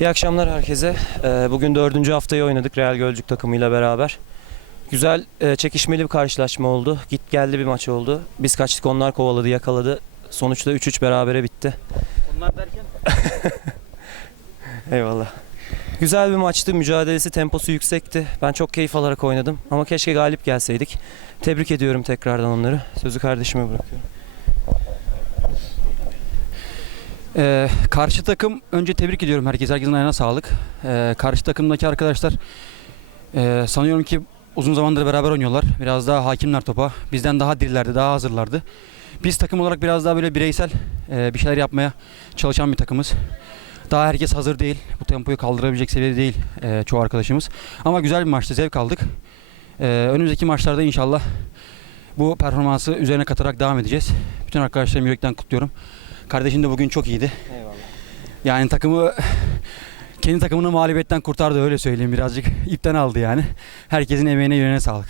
İyi akşamlar herkese. Ee, Bugün dördüncü haftayı oynadık Real Gölcük takımıyla beraber. Güzel, e, çekişmeli bir karşılaşma oldu. Git geldi bir maç oldu. Biz kaçtık, onlar kovaladı, yakaladı. Sonuçta 3-3 berabere bitti. Onlar derken? Eyvallah. Güzel bir maçtı. Mücadelesi, temposu yüksekti. Ben çok keyif alarak oynadım. Ama keşke galip gelseydik. Tebrik ediyorum tekrardan onları. Sözü kardeşime bırakıyorum. Ee, karşı takım önce tebrik ediyorum herkes. Herkesin ayağına sağlık. Ee, karşı takımdaki arkadaşlar e, sanıyorum ki uzun zamandır beraber oynuyorlar. Biraz daha hakimler topa. Bizden daha dirilerdi, daha hazırlardı. Biz takım olarak biraz daha böyle bireysel e, bir şeyler yapmaya çalışan bir takımız. Daha herkes hazır değil. Bu tempoyu kaldırabilecek seviyede değil e, çoğu arkadaşımız. Ama güzel bir maçtı. Zevk aldık. E, önümüzdeki maçlarda inşallah bu performansı üzerine katarak devam edeceğiz. Bütün arkadaşlarımı yürekten kutluyorum. Kardeşim de bugün çok iyiydi. Eyvallah. Yani takımı kendi takımını mağlubiyetten kurtardı öyle söyleyeyim birazcık. ipten aldı yani. Herkesin emeğine yüreğine sağlık.